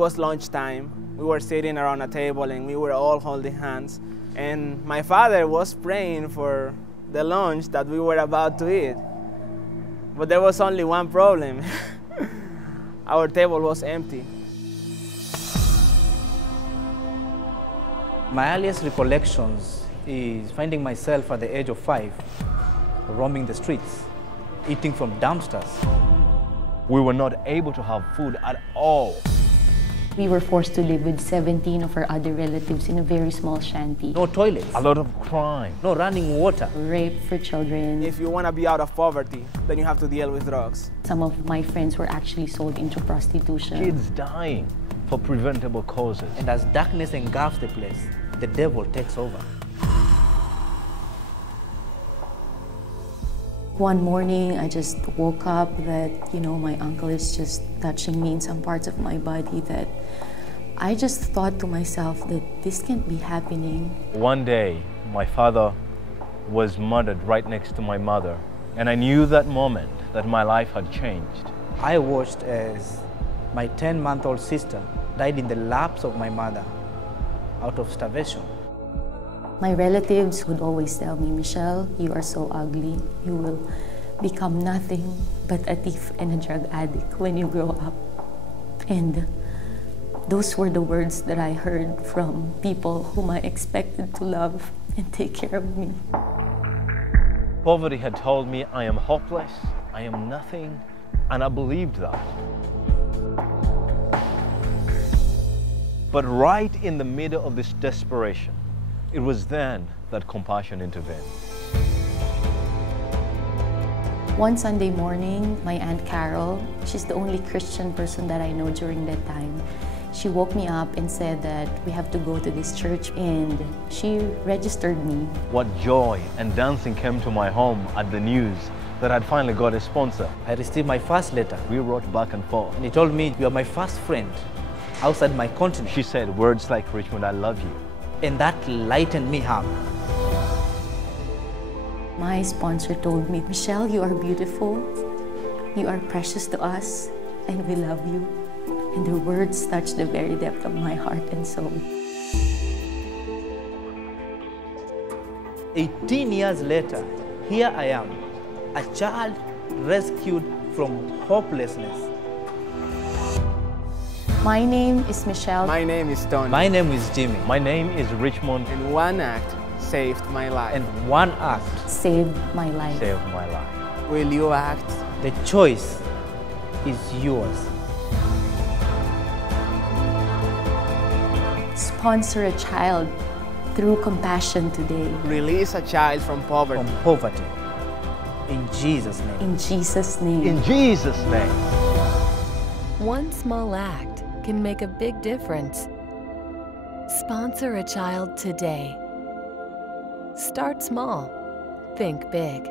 was lunchtime. We were sitting around a table and we were all holding hands. And my father was praying for the lunch that we were about to eat. But there was only one problem. Our table was empty. My earliest recollections is finding myself at the age of 5, roaming the streets, eating from dumpsters. We were not able to have food at all. We were forced to live with 17 of our other relatives in a very small shanty. No toilets. A lot of crime. No running water. Rape for children. If you want to be out of poverty, then you have to deal with drugs. Some of my friends were actually sold into prostitution. Kids dying for preventable causes. And as darkness engulfs the place, the devil takes over. One morning, I just woke up that, my uncle is just touching me in some parts of my body, that I just thought to myself that this can't be happening. One day, my father was murdered right next to my mother, and I knew that moment that my life had changed. I watched as my 10-month-old sister died in the laps of my mother out of starvation. My relatives would always tell me, Michelle, you are so ugly. You will become nothing but a thief and a drug addict when you grow up. And those were the words that I heard from people whom I expected to love and take care of me. Poverty had told me I am hopeless, I am nothing, and I believed that. But right in the middle of this desperation, it was then that compassion intervened. One Sunday morning, my Aunt Carol, she's the only Christian person that I know during that time, she woke me up and said that we have to go to this church, and she registered me. What joy and dancing came to my home at the news that I'd finally got a sponsor. I received my first letter. We wrote back and forth. And he told me, you are my first friend outside my continent. She said words like, Richmond, I love you. And that lightened me up. My sponsor told me, Michelle, you are beautiful, you are precious to us, and we love you. And the words touched the very depth of my heart and soul. 18 years later, here I am, a child rescued from hopelessness. My name is Michelle. My name is Tony. My name is Jimmy. My name is Richmond. And one act saved my life. And one act saved my life. Saved my life. Will you act? The choice is yours. Sponsor a child through compassion today. Release a child from poverty. From poverty. In Jesus' name. In Jesus' name. In Jesus' name. One small act can make a big difference. Sponsor a child today. Start small. Think big.